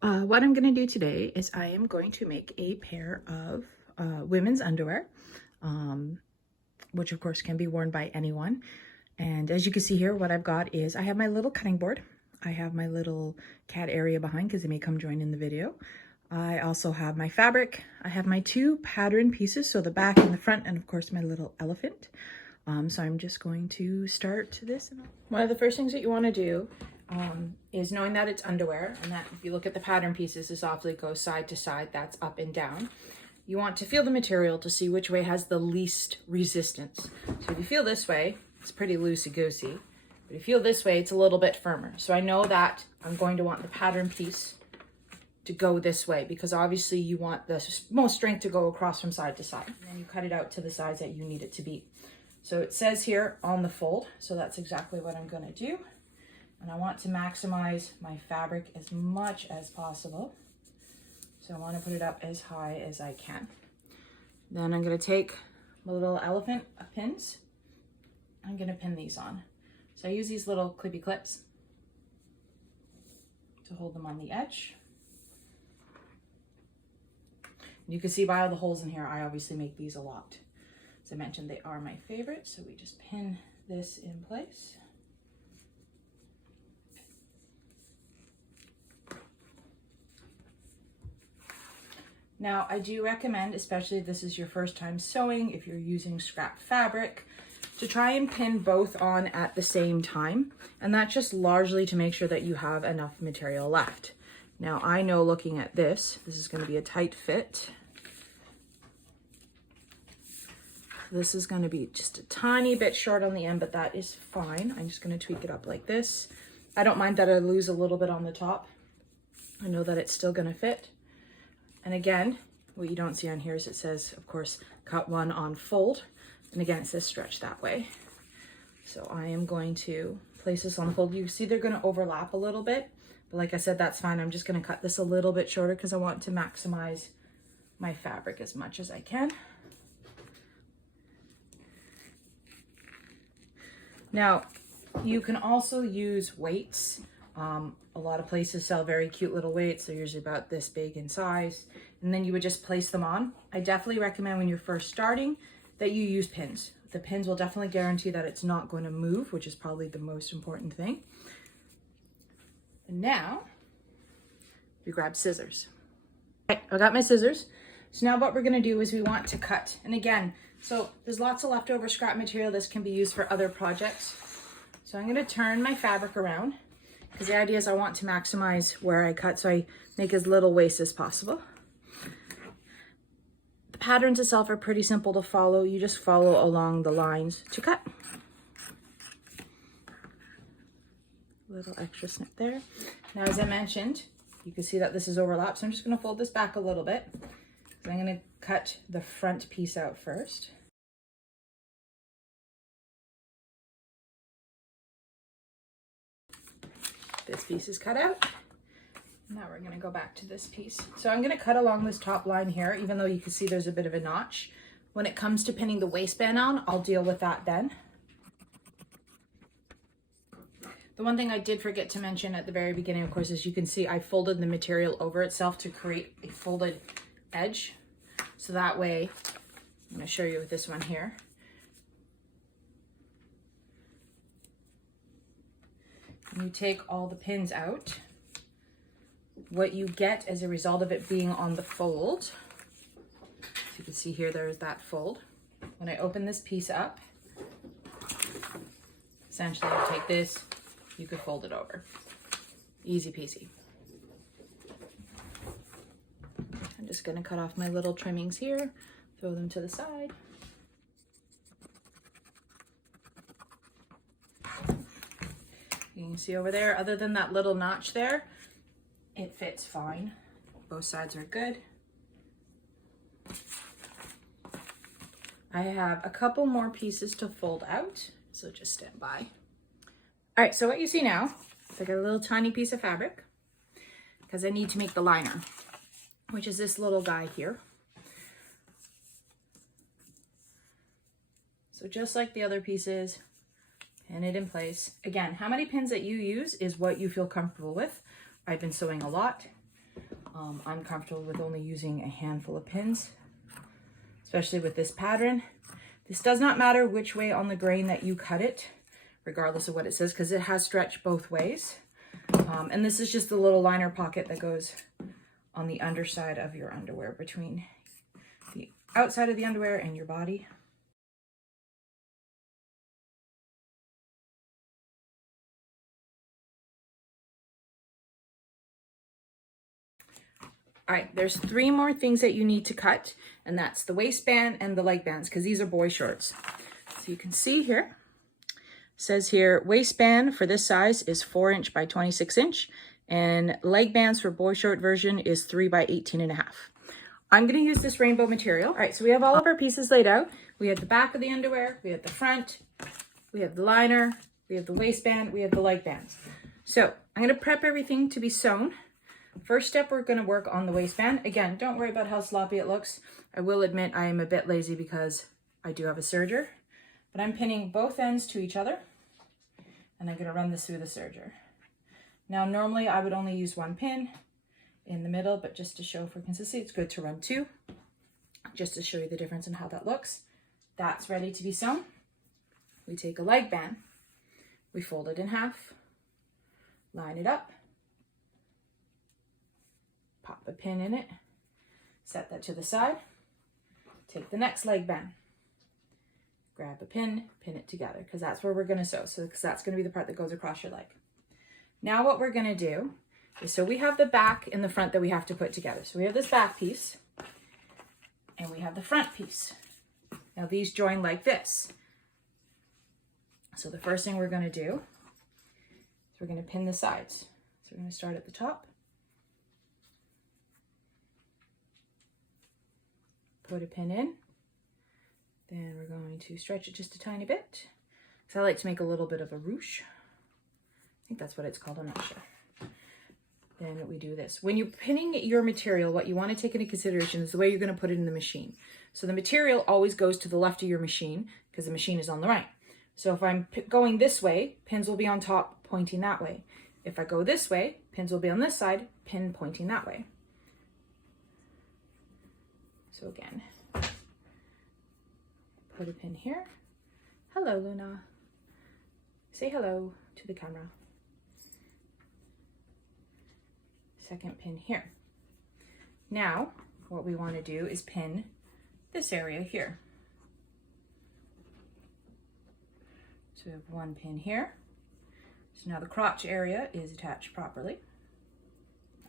What I'm going to do today is I am going to make a pair of women's underwear, which of course can be worn by anyone. And as you can see here, what I've got is I have my little cutting board. I have my little cat area behind because they may come join in the video. I also have my fabric. I have my two pattern pieces, so the back and the front, and of course my little elephant. So I'm just going to start this. One of the first things that you want to do is knowing that it's underwear, and that if you look at the pattern pieces, this obviously goes side to side, that's up and down. You want to feel the material to see which way has the least resistance. So if you feel this way, it's pretty loosey-goosey. But if you feel this way, it's a little bit firmer. So I know that I'm going to want the pattern piece to go this way because obviously you want the most strength to go across from side to side. And then you cut it out to the size that you need it to be. So it says here on the fold, so that's exactly what I'm going to do. And I want to maximize my fabric as much as possible. So I want to put it up as high as I can. Then I'm going to take my little elephant pins. I'm going to pin these on. So I use these little clippy clips to hold them on the edge. And you can see by all the holes in here, I obviously make these a lot. As I mentioned, they are my favorite. So we just pin this in place. Now, I do recommend, especially if this is your first time sewing, if you're using scrap fabric, to try and pin both on at the same time. And that's just largely to make sure that you have enough material left. Now, I know looking at this is going to be a tight fit. This is going to be just a tiny bit short on the end, but that is fine. I'm just going to tweak it up like this. I don't mind that I lose a little bit on the top. I know that it's still going to fit. And again, what you don't see on here is it says, of course, cut one on fold. And again, it says stretch that way. So I am going to place this on fold. You see they're going to overlap a little bit. But like I said, that's fine. I'm just going to cut this a little bit shorter because I want to maximize my fabric as much as I can. Now, you can also use weights. A lot of places sell very cute little weights. They're usually about this big in size. And then you would just place them on. I definitely recommend when you're first starting that you use pins. The pins will definitely guarantee that it's not going to move, which is probably the most important thing. And now, you grab scissors. Okay, I got my scissors. So now what we're going to do is we want to cut. And again, so there's lots of leftover scrap material. This can be used for other projects. So I'm going to turn my fabric around. Because the idea is I want to maximize where I cut, so I make as little waste as possible. The patterns itself are pretty simple to follow. You just follow along the lines to cut. Little extra snip there. Now, as I mentioned, you can see that this is overlapped, so I'm just going to fold this back a little bit. So I'm going to cut the front piece out first. This piece is cut out. Now we're going to go back to this piece. So I'm going to cut along this top line here, even though you can see there's a bit of a notch. When it comes to pinning the waistband on, I'll deal with that then. The one thing I did forget to mention at the very beginning, of course, is you can see I folded the material over itself to create a folded edge. So that way, I'm going to show you with this one here. You take all the pins out. What you get as a result of it being on the fold, so you can see here, there's that fold. When I open this piece up, essentially you take this, you could fold it over. Easy peasy. I'm just going to cut off my little trimmings here, throw them to the side. You can see over there, other than that little notch there, it fits fine. Both sides are good. I have a couple more pieces to fold out, so just stand by. All right, so what you see now is I got a little tiny piece of fabric because I need to make the liner, which is this little guy here. So just like the other pieces, pin it in place. Again, how many pins that you use is what you feel comfortable with. I've been sewing a lot. I'm comfortable with only using a handful of pins, especially with this pattern. This does not matter which way on the grain that you cut it, regardless of what it says, because it has stretch both ways. And this is just the little liner pocket that goes on the underside of your underwear, between the outside of the underwear and your body. All right, there's 3 more things that you need to cut, and that's the waistband and the leg bands, because these are boy shorts. So you can see here, it says here, waistband for this size is 4 inch by 26 inch, and leg bands for boy short version is 3 by 18.5. I'm gonna use this rainbow material. All right, so we have all of our pieces laid out. We have the back of the underwear, we have the front, we have the liner, we have the waistband, we have the leg bands. So I'm gonna prep everything to be sewn. First step, we're going to work on the waistband. Again, don't worry about how sloppy it looks. I will admit I am a bit lazy because I do have a serger, but I'm pinning both ends to each other, and I'm going to run this through the serger. Now, normally I would only use 1 pin in the middle, but just to show for consistency, it's good to run 2, just to show you the difference in how that looks. That's ready to be sewn. We take a leg band, we fold it in half, line it up, pop a pin in it, set that to the side, take the next leg band, grab a pin, pin it together, because that's where we're going to sew. So because that's going to be the part that goes across your leg. Now what we're going to do is, so we have the back and the front that we have to put together. So we have this back piece and we have the front piece. Now these join like this. So the first thing we're going to do is we're going to pin the sides. So we're going to start at the top, put a pin in, then we're going to stretch it just a tiny bit. So I like to make a little bit of a ruche. I think that's what it's called, I'm not sure. Then we do this. When you're pinning your material, what you want to take into consideration is the way you're going to put it in the machine. So the material always goes to the left of your machine because the machine is on the right. So if I'm going this way, pins will be on top pointing that way. If I go this way, pins will be on this side, pin pointing that way. So again, put a pin here. Hello, Luna. Say hello to the camera. Second pin here. Now, what we want to do is pin this area here. So we have 1 pin here. So now the crotch area is attached properly.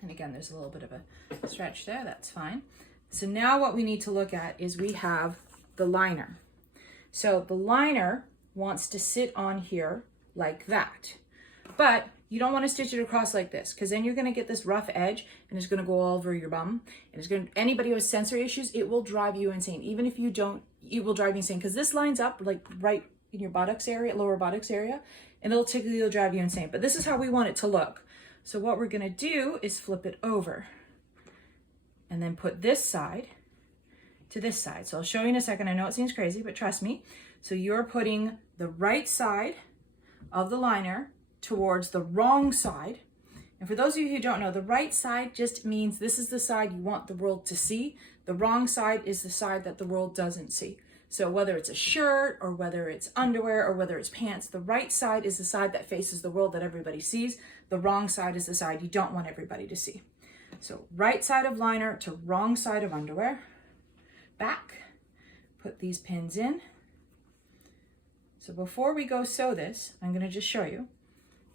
And again, there's a little bit of a stretch there, that's fine. So now what we need to look at is we have the liner. So the liner wants to sit on here like that, but you don't want to stitch it across like this, because then you're going to get this rough edge and it's going to go all over your bum. And it's going to, anybody who has sensory issues, it will drive you insane. Even if you don't, it will drive you insane, because this lines up like right in your buttocks area, lower buttocks area, and it'll drive you insane. But this is how we want it to look. So what we're going to do is flip it over and then put this side to this side. So I'll show you in a second. I know it seems crazy, but trust me. So you're putting the right side of the liner towards the wrong side. And for those of you who don't know, the right side just means this is the side you want the world to see. The wrong side is the side that the world doesn't see. So whether it's a shirt or whether it's underwear or whether it's pants, the right side is the side that faces the world that everybody sees. The wrong side is the side you don't want everybody to see. So right side of liner to wrong side of underwear. Back, put these pins in. So before we go sew this, I'm going to just show you.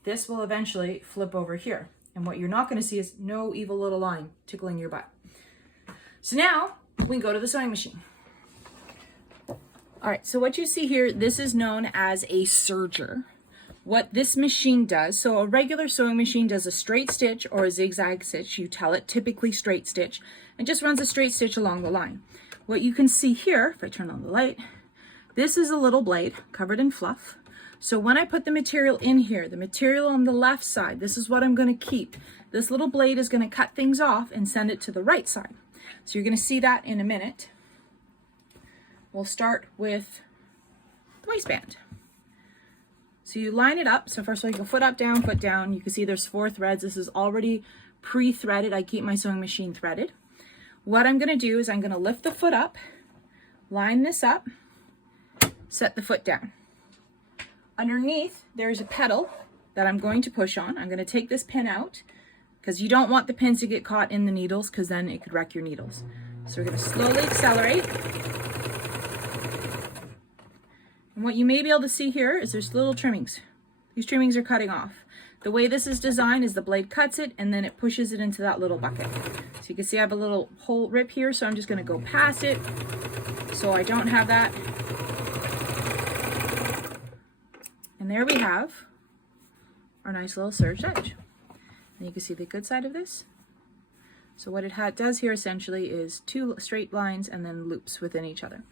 This will eventually flip over here. And what you're not going to see is no evil little line tickling your butt. So now we can go to the sewing machine. All right, so what you see here, this is known as a serger. What this machine does, so a regular sewing machine does a straight stitch or a zigzag stitch. You tell it typically straight stitch, and just runs a straight stitch along the line. What you can see here, if I turn on the light, this is a little blade covered in fluff. So when I put the material in here, the material on the left side, this is what I'm going to keep. This little blade is going to cut things off and send it to the right side. So you're going to see that in a minute. We'll start with the waistband. So you line it up. So first of all, you go foot up, down, foot down. You can see there's 4 threads. This is already pre-threaded. I keep my sewing machine threaded. What I'm gonna do is I'm gonna lift the foot up, line this up, set the foot down. Underneath, there's a pedal that I'm going to push on. I'm gonna take this pin out because you don't want the pins to get caught in the needles because then it could wreck your needles. So we're gonna slowly accelerate. And what you may be able to see here is there's little trimmings. These trimmings are cutting off. The way this is designed is the blade cuts it and then it pushes it into that little bucket. So you can see I have a little hole rip here, so I'm just gonna go past it so I don't have that. And there we have our nice little serged edge. And you can see the good side of this. So what it does here essentially is 2 straight lines and then loops within each other.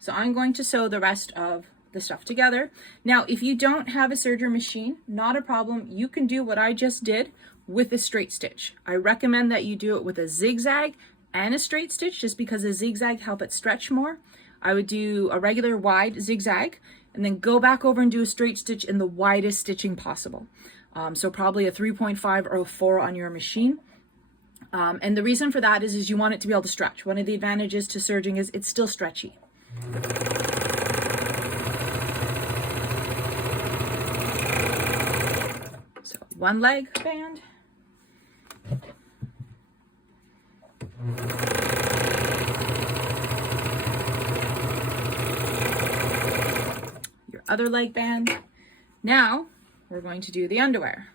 So I'm going to sew the rest of the stuff together. Now, if you don't have a serger machine, not a problem. You can do what I just did with a straight stitch. I recommend that you do it with a zigzag and a straight stitch just because a zigzag helps it stretch more. I would do a regular wide zigzag and then go back over and do a straight stitch in the widest stitching possible. So probably a 3.5 or a 4 on your machine. And the reason for that is you want it to be able to stretch. One of the advantages to serging is it's still stretchy. So 1 leg band. Your other leg band. Now we're going to do the underwear,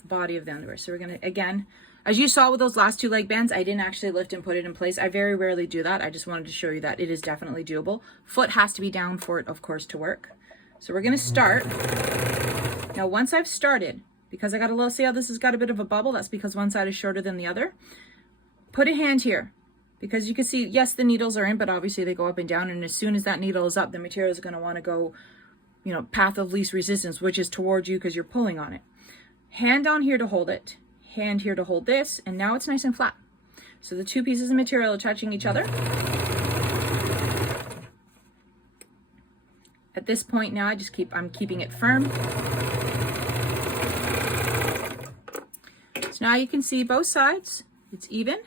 the body of the underwear. So we're going to, again, as you saw with those last 2 leg bands, I didn't actually lift and put it in place. I very rarely do that. I just wanted to show you that it is definitely doable. Foot has to be down for it, of course, to work. So we're going to start. Now, once I've started, because I got a little, see how this has got a bit of a bubble? That's because one side is shorter than the other. Put a hand here, because you can see, yes, the needles are in, but obviously they go up and down. And as soon as that needle is up, the material is going to want to go, you know, path of least resistance, which is towards you because you're pulling on it. Hand on here to hold it. Hand here to hold this, and now it's nice and flat. So the 2 pieces of material are touching each other. At this point now, I'm keeping it firm. So now you can see both sides. It's even.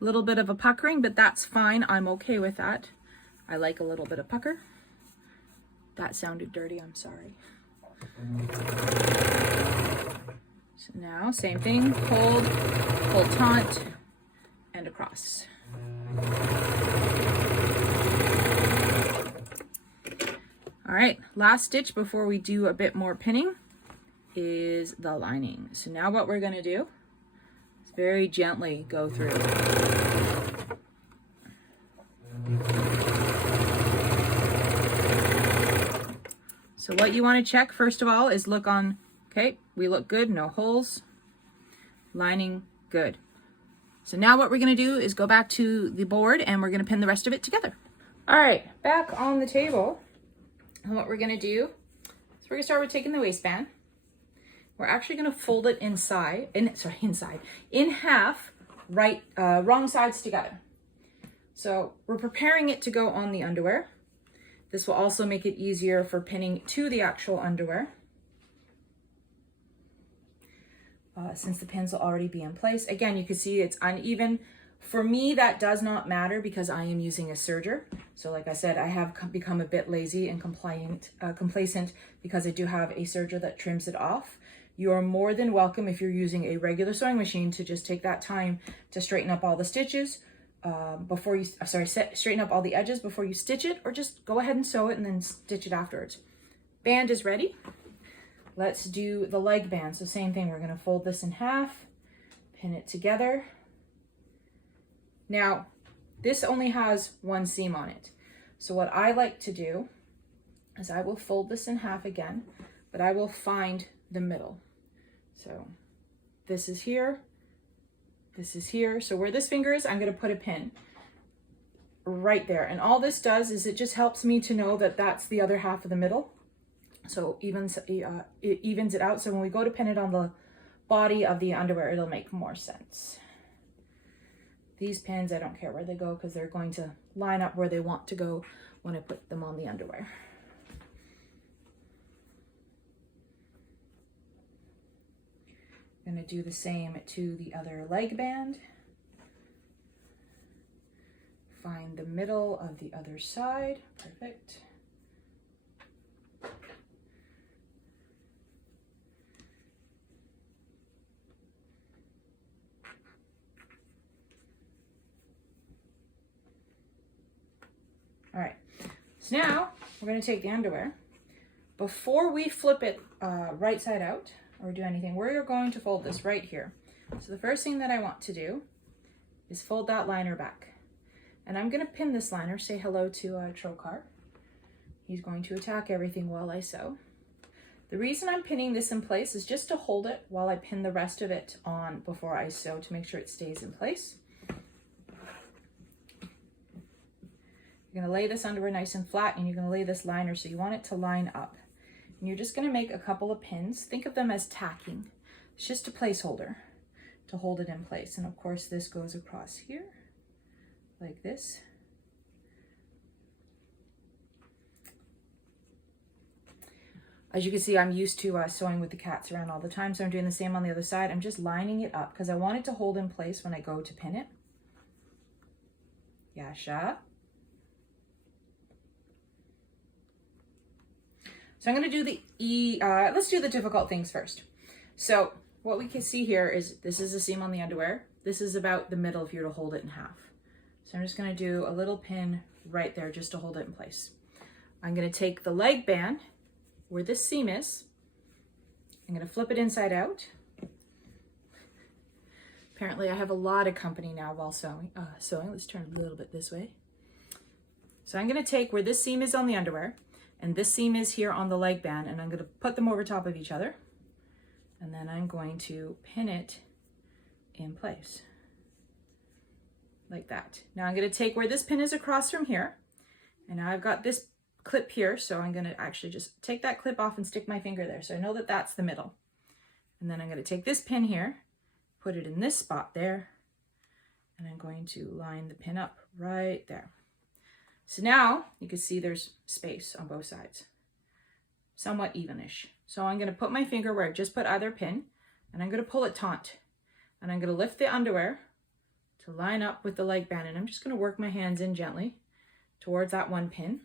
A little bit of a puckering, but that's fine. I'm okay with that. I like a little bit of pucker. That sounded dirty, I'm sorry. So now, same thing, hold taut, and across. All right, last stitch before we do a bit more pinning is the lining. So now what we're gonna do is very gently go through. So what you wanna check first of all is look on, okay, we look good, no holes, lining good. So now what we're gonna do is go back to the board and we're gonna pin the rest of it together. All right, back on the table. And what we're gonna do is we're gonna start with taking the waistband. We're actually gonna fold it in half, right, wrong sides together. So we're preparing it to go on the underwear. This will also make it easier for pinning to the actual underwear. Since the pins will already be in place. Again, you can see it's uneven. For me, that does not matter because I am using a serger. So like I said, I have become a bit lazy and complacent because I do have a serger that trims it off. You are more than welcome, if you're using a regular sewing machine, to just take that time to straighten up all the stitches before you, straighten up all the edges before you stitch it, or just go ahead and sew it and then stitch it afterwards. Band is ready. Let's do the leg band. So same thing, we're gonna fold this in half, pin it together. Now, this only has 1 seam on it. So what I like to do is I will fold this in half again, but I will find the middle. So this is here, this is here. So where this finger is, I'm gonna put a pin right there. And all this does is it just helps me to know that that's the other half of the middle. So it evens it out. So when we go to pin it on the body of the underwear, it'll make more sense. These pins, I don't care where they go because they're going to line up where they want to go when I put them on the underwear. We're going to do the same to the other leg band. Find the middle of the other side. Perfect. All right, so now we're going to take the underwear. Before we flip it right side out or do anything, we're going to fold this right here. So the first thing that I want to do is fold that liner back. And I'm going to pin this liner, say hello to Trokar. He's going to attack everything while I sew. The reason I'm pinning this in place is just to hold it while I pin the rest of it on before I sew to make sure it stays in place. You're going to lay this underwear nice and flat, and you're going to lay this liner so you want it to line up. And you're just going to make a couple of pins. Think of them as tacking. It's just a placeholder to hold it in place. And of course this goes across here like this. As you can see, I'm used to sewing with the cats around all the time, so I'm doing the same on the other side. I'm just lining it up because I want it to hold in place when I go to pin it. Yasha. So I'm going to do let's do the difficult things first. So what we can see here is this is a seam on the underwear. This is about the middle if you were to hold it in half. So I'm just going to do a little pin right there just to hold it in place. I'm going to take the leg band where this seam is. I'm going to flip it inside out. Apparently I have a lot of company now while sewing. Let's turn a little bit this way. So I'm going to take where this seam is on the underwear, and this seam is here on the leg band, and I'm going to put them over top of each other. And then I'm going to pin it in place. Like that. Now I'm going to take where this pin is across from here, and now I've got this clip here, so I'm going to actually just take that clip off and stick my finger there so I know that that's the middle. And then I'm going to take this pin here, put it in this spot there, and I'm going to line the pin up right there. So now you can see there's space on both sides, somewhat evenish. So I'm going to put my finger where I just put either pin, and I'm going to pull it taut, and I'm going to lift the underwear to line up with the leg band, and I'm just going to work my hands in gently towards that one pin.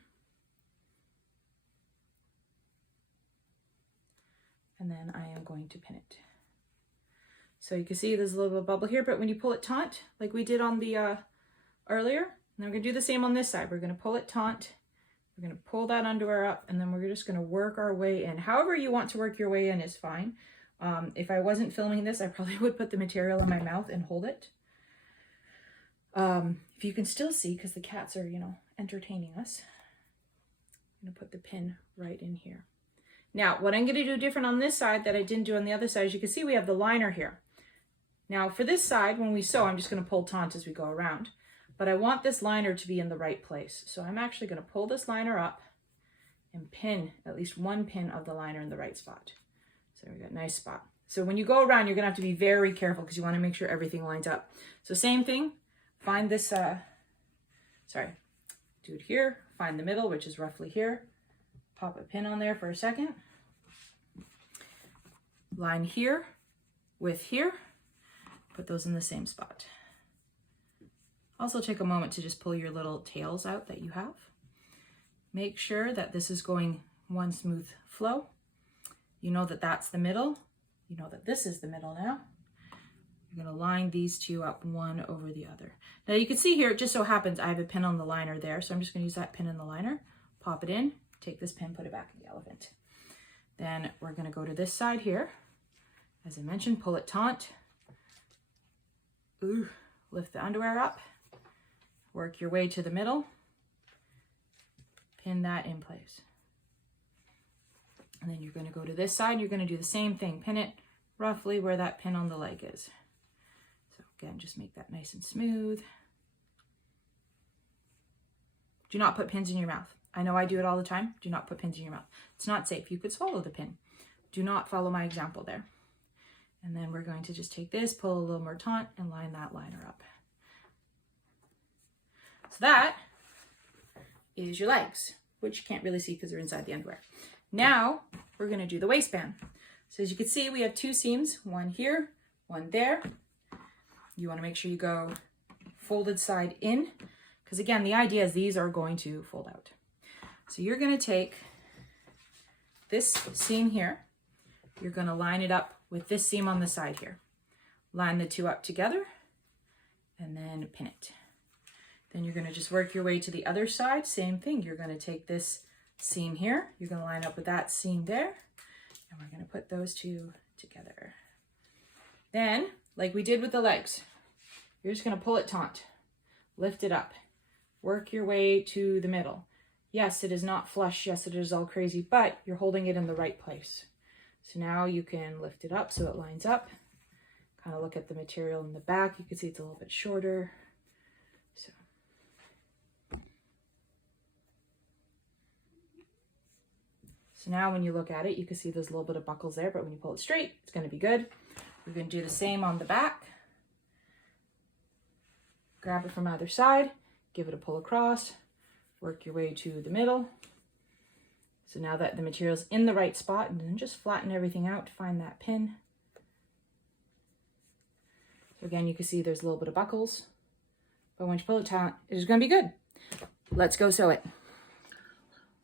And then I am going to pin it. So you can see there's a little bit of bubble here, but when you pull it taut, like we did on the earlier, now we're going to do the same on this side. We're going to pull it taut. We're going to pull that underwear up, and then we're just going to work our way in. However you want to work your way in is fine. If I wasn't filming this, I probably would put the material in my mouth and hold it. If you can still see, because the cats are, entertaining us, I'm going to put the pin right in here. Now, what I'm going to do different on this side that I didn't do on the other side, as you can see, we have the liner here. Now, for this side, when we sew, I'm just going to pull taut as we go around. But I want this liner to be in the right place. So I'm actually going to pull this liner up and pin at least one pin of the liner in the right spot. So we got a nice spot. So when you go around, you're going to have to be very careful because you want to make sure everything lines up. So same thing, find this, do it here, find the middle, which is roughly here. Pop a pin on there for a second. Line here with here. Put those in the same spot. Also take a moment to just pull your little tails out that you have. Make sure that this is going one smooth flow. You know that that's the middle. You know that this is the middle now. You're going to line these two up one over the other. Now you can see here, it just so happens I have a pin on the liner there. So I'm just going to use that pin in the liner, pop it in, take this pin, put it back in the elephant. Then we're going to go to this side here. As I mentioned, pull it taut. Ooh, lift the underwear up. Work your way to the middle. Pin that in place. And then you're going to go to this side. You're going to do the same thing. Pin it roughly where that pin on the leg is. So again, just make that nice and smooth. Do not put pins in your mouth. I know I do it all the time. Do not put pins in your mouth. It's not safe. You could swallow the pin. Do not follow my example there. And then we're going to just take this, pull a little more taut, and line that liner up. So that is your legs, which you can't really see because they're inside the underwear. Now we're going to do the waistband. So as you can see, we have 2 seams, one here, one there. You want to make sure you go folded side in, because again, the idea is these are going to fold out. So you're going to take this seam here, you're going to line it up with this seam on the side here. Line the 2 up together and then pin it. Then you're going to just work your way to the other side. Same thing. You're going to take this seam here. You're going to line up with that seam there. And we're going to put those 2 together. Then, like we did with the legs, you're just going to pull it taut. Lift it up. Work your way to the middle. Yes, it is not flush. Yes, it is all crazy, but you're holding it in the right place. So now you can lift it up so it lines up. Kind of look at the material in the back. You can see it's a little bit shorter. So now when you look at it, you can see there's a little bit of buckles there, but when you pull it straight, it's going to be good. We're going to do the same on the back. Grab it from either side, give it a pull across, work your way to the middle. So now that the material's in the right spot, and then just flatten everything out to find that pin. So again, you can see there's a little bit of buckles, but once you pull it taut, it is going to be good. Let's go sew it.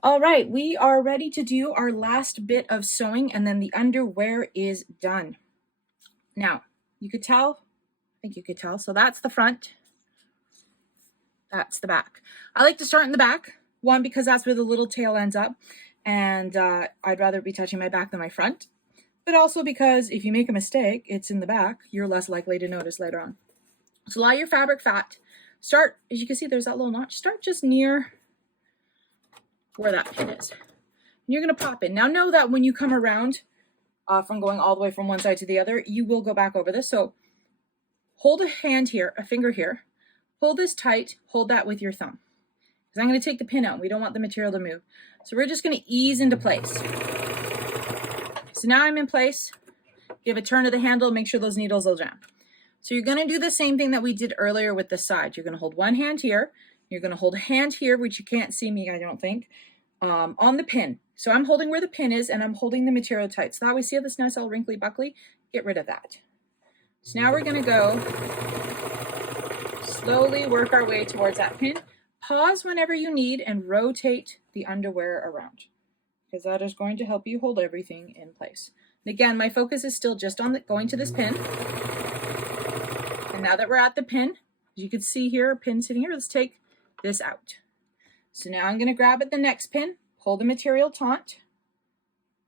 All right, we are ready to do our last bit of sewing, and then the underwear is done. Now, you could tell, I think you could tell, so that's the front, that's the back. I like to start in the back, one, because that's where the little tail ends up, and I'd rather be touching my back than my front, but also because if you make a mistake, it's in the back, you're less likely to notice later on. So lie your fabric flat, start, as you can see, there's that little notch, start just near where that pin is. And you're going to pop in. Now know that when you come around from going all the way from one side to the other, you will go back over this. So hold a hand here, a finger here, hold this tight, hold that with your thumb. Because I'm going to take the pin out. We don't want the material to move. So we're just going to ease into place. So now I'm in place. Give a turn of the handle, make sure those needles will jam. So you're going to do the same thing that we did earlier with the side. You're going to hold one hand here. You're going to hold a hand here, which you can't see me, I don't think, on the pin. So I'm holding where the pin is, and I'm holding the material tight. So that we see how this nice all wrinkly buckly? Get rid of that. So now we're going to go slowly work our way towards that pin. Pause whenever you need and rotate the underwear around, because that is going to help you hold everything in place. And again, my focus is still just on going to this pin. And now that we're at the pin, as you can see here, a pin sitting here, let's take this out. So now I'm going to grab at the next pin, pull the material taut,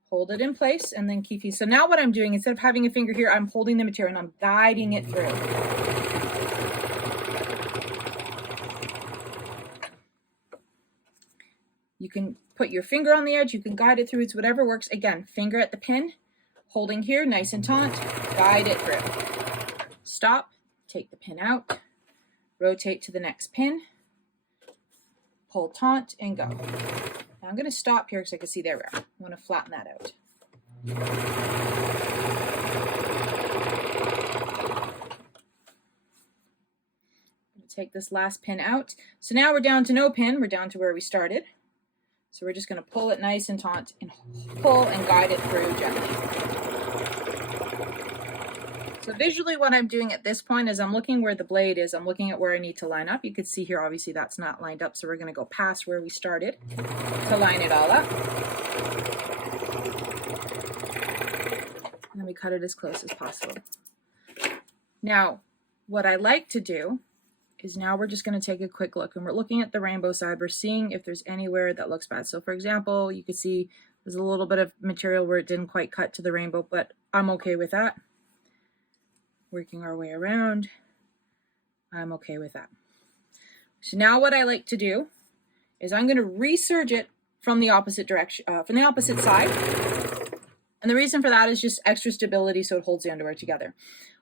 hold it in place, and then keep these. So now what I'm doing, instead of having a finger here, I'm holding the material and I'm guiding it through. You can put your finger on the edge, you can guide it through, it's whatever works. Again, finger at the pin, holding here, nice and taut, guide it through. Stop, take the pin out, rotate to the next pin, pull taut, and go. Now I'm going to stop here because I can see there we are. I want to flatten that out. I'm going to take this last pin out. So now we're down to no pin. We're down to where we started. So we're just going to pull it nice and taut and pull and guide it through gently. So visually what I'm doing at this point is I'm looking where the blade is. I'm looking at where I need to line up. You can see here, obviously that's not lined up. So we're going to go past where we started to line it all up. And then we cut it as close as possible. Now, what I like to do is now we're just going to take a quick look, and we're looking at the rainbow side. We're seeing if there's anywhere that looks bad. So for example, you can see there's a little bit of material where it didn't quite cut to the rainbow, but I'm okay with that. Working our way around, I'm okay with that. So now what I like to do is I'm going to reserge it from the opposite direction, from the opposite side. And the reason for that is just extra stability so it holds the underwear together.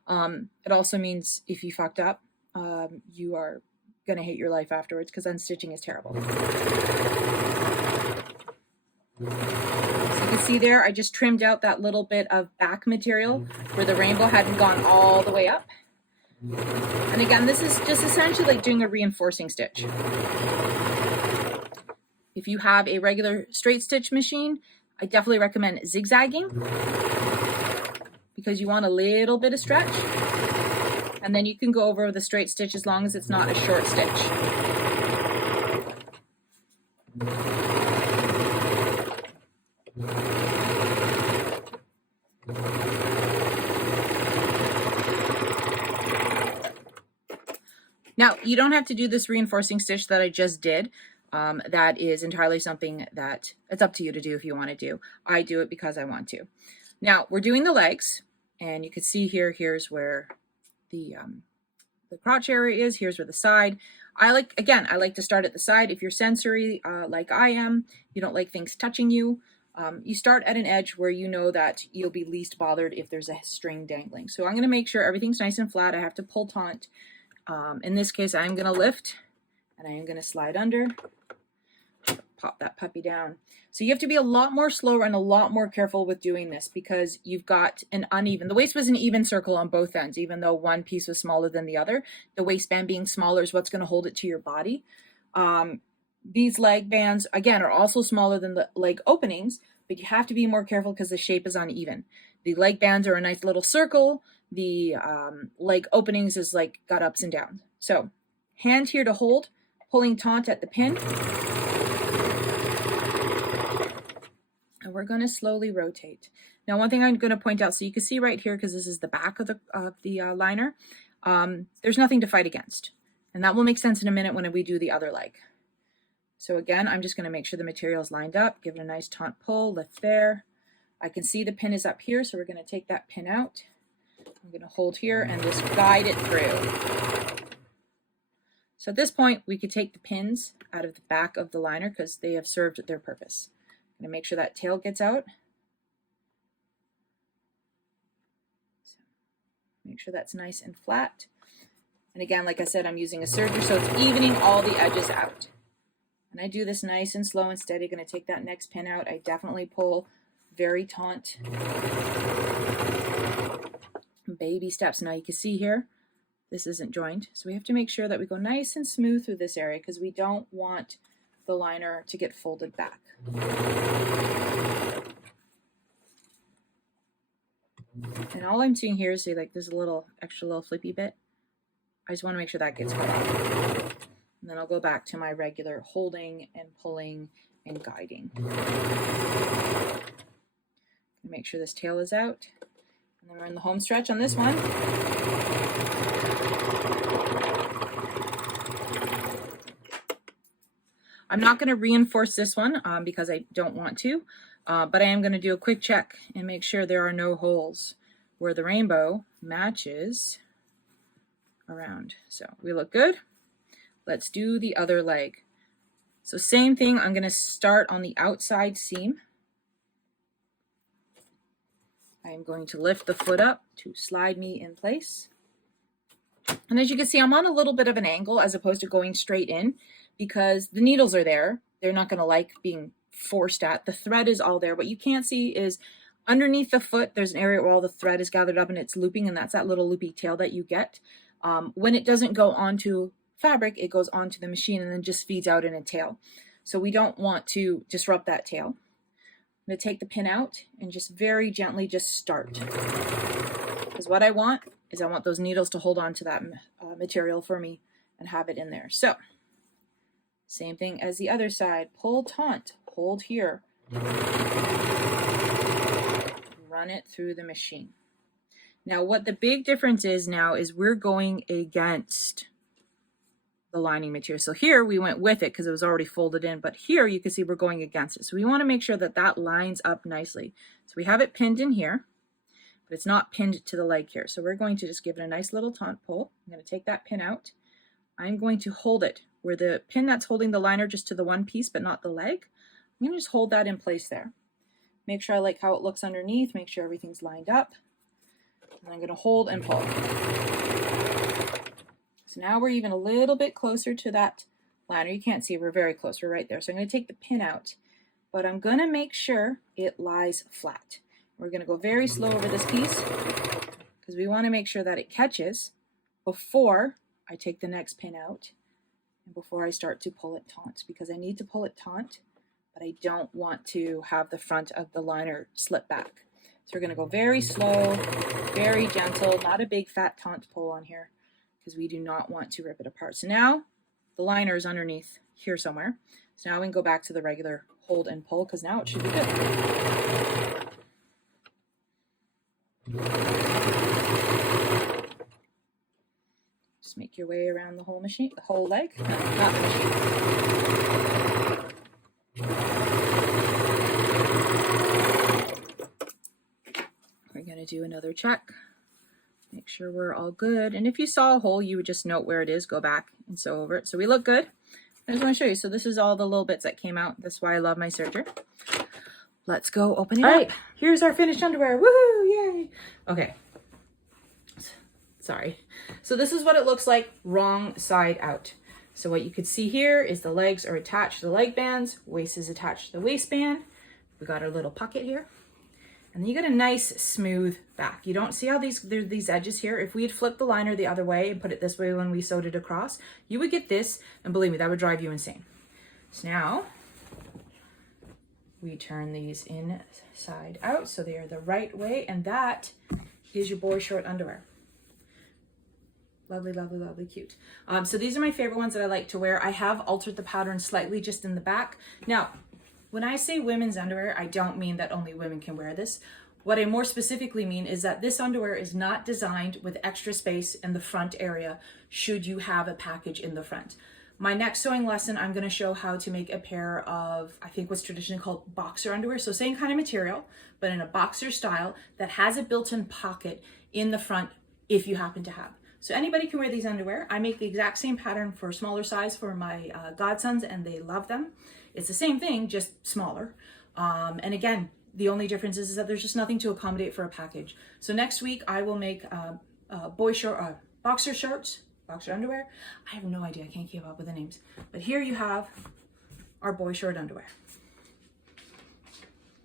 It also means if you fucked up, you are going to hate your life afterwards because unstitching is terrible. You can see there, I just trimmed out that little bit of back material where the rainbow hadn't gone all the way up. And again, this is just essentially like doing a reinforcing stitch. If you have a regular straight stitch machine, I definitely recommend zigzagging. because you want a little bit of stretch. And then you can go over with a straight stitch as long as it's not a short stitch. Now, you don't have to do this reinforcing stitch that I just did. That is entirely something that it's up to you to do if you want to do. I do it because I want to. Now, we're doing the legs, and you can see here, here's where the crotch area is. Here's where the side. I like to start at the side. If you're sensory like I am, you don't like things touching you, you start at an edge where you know that you'll be least bothered if there's a string dangling. So I'm going to make sure everything's nice and flat. I have to pull taut. In this case, I'm going to lift and I am going to slide under, pop that puppy down. So you have to be a lot more slower and a lot more careful with doing this because you've got an uneven, the waist was an even circle on both ends, even though one piece was smaller than the other. The waistband being smaller is what's going to hold it to your body. These leg bands, again, are also smaller than the leg openings, but you have to be more careful because the shape is uneven. The leg bands are a nice little circle. The leg openings is like got ups and downs. So hand here to hold, pulling taut at the pin. And we're going to slowly rotate. Now, one thing I'm going to point out, so you can see right here, because this is the back of the liner, there's nothing to fight against. And that will make sense in a minute when we do the other leg. So again, I'm just going to make sure the material is lined up, give it a nice taut pull, lift there. I can see the pin is up here, so we're going to take that pin out. I'm going to hold here and just guide it through. So at this point, we could take the pins out of the back of the liner because they have served their purpose. I'm going to make sure that tail gets out. So make sure that's nice and flat. And again, like I said, I'm using a serger, so it's evening all the edges out. And I do this nice and slow and steady. Going to take that next pin out. I definitely pull very taut. Baby steps. Now you can see here, this isn't joined. So we have to make sure that we go nice and smooth through this area because we don't want the liner to get folded back. And all I'm seeing here is see like there's a little extra little flippy bit. I just want to make sure that gets cut off. And then I'll go back to my regular holding and pulling and guiding. Make sure this tail is out. And then we're in the home stretch on this one. I'm not going to reinforce this one because I don't want to, but I am going to do a quick check and make sure there are no holes where the rainbow matches around. So we look good. Let's do the other leg. So same thing, I'm going to start on the outside seam. I am going to lift the foot up to slide me in place. And as you can see, I'm on a little bit of an angle as opposed to going straight in because the needles are there. They're not going to like being forced at. The thread is all there. What you can't see is underneath the foot, there's an area where all the thread is gathered up and it's looping, and that's that little loopy tail that you get. When it doesn't go onto fabric, it goes onto the machine and then just feeds out in a tail. So we don't want to disrupt that tail. I'm going to take the pin out and just very gently just start. Because what I want is I want those needles to hold on to that material for me and have it in there. So same thing as the other side. Pull taut, hold here. Run it through the machine. Now what the big difference is now is we're going against the lining material. So here we went with it because it was already folded in, but here you can see we're going against it. So we want to make sure that that lines up nicely. So we have it pinned in here, but it's not pinned to the leg here. So we're going to just give it a nice little taut pull. I'm going to take that pin out. I'm going to hold it where the pin that's holding the liner just to the one piece, but not the leg. I'm going to just hold that in place there. Make sure I like how it looks underneath. Make sure everything's lined up. And I'm going to hold and pull. So now we're even a little bit closer to that liner. You can't see, we're very close. We're right there. So I'm going to take the pin out, but I'm going to make sure it lies flat. We're going to go very slow over this piece because we want to make sure that it catches before I take the next pin out and before I start to pull it taut, because I need to pull it taut, but I don't want to have the front of the liner slip back. So we're going to go very slow, very gentle, not a big fat taunt pull on here because we do not want to rip it apart. So now the liner is underneath here somewhere. So now we can go back to the regular hold and pull because now it should be good. Just make your way around the whole machine, the whole leg, not the machine. We're going to do another check. Make sure we're all good. And if you saw a hole, you would just note where it is, go back and sew over it. So we look good. I just want to show you. So this is all the little bits that came out. That's why I love my serger. Let's go open it up. All right, here's our finished underwear. Woohoo, yay. Okay. Sorry. So this is what it looks like wrong side out. So what you could see here is the legs are attached to the leg bands, waist is attached to the waistband. We got our little pocket here. And then you get a nice smooth back. You don't see how there's these edges here. If we had flipped the liner the other way and put it this way when we sewed it across, you would get this, and believe me, that would drive you insane. So now we turn these inside out so they are the right way, and that is your Boyshort underwear. Lovely, lovely, lovely, cute. So these are my favorite ones that I like to wear. I have altered the pattern slightly just in the back. Now, when I say women's underwear, I don't mean that only women can wear this. What I more specifically mean is that this underwear is not designed with extra space in the front area should you have a package in the front. My next sewing lesson, I'm going to show how to make a pair of, I think what's traditionally called boxer underwear. So same kind of material, but in a boxer style that has a built-in pocket in the front if you happen to have. So anybody can wear these underwear. I make the exact same pattern for a smaller size for my godsons, and they love them. It's the same thing, just smaller. And again, the only difference is that there's just nothing to accommodate for a package. So next week I will make boxer shorts, boxer underwear. I have no idea, I can't keep up with the names. But here you have our Boyshort underwear.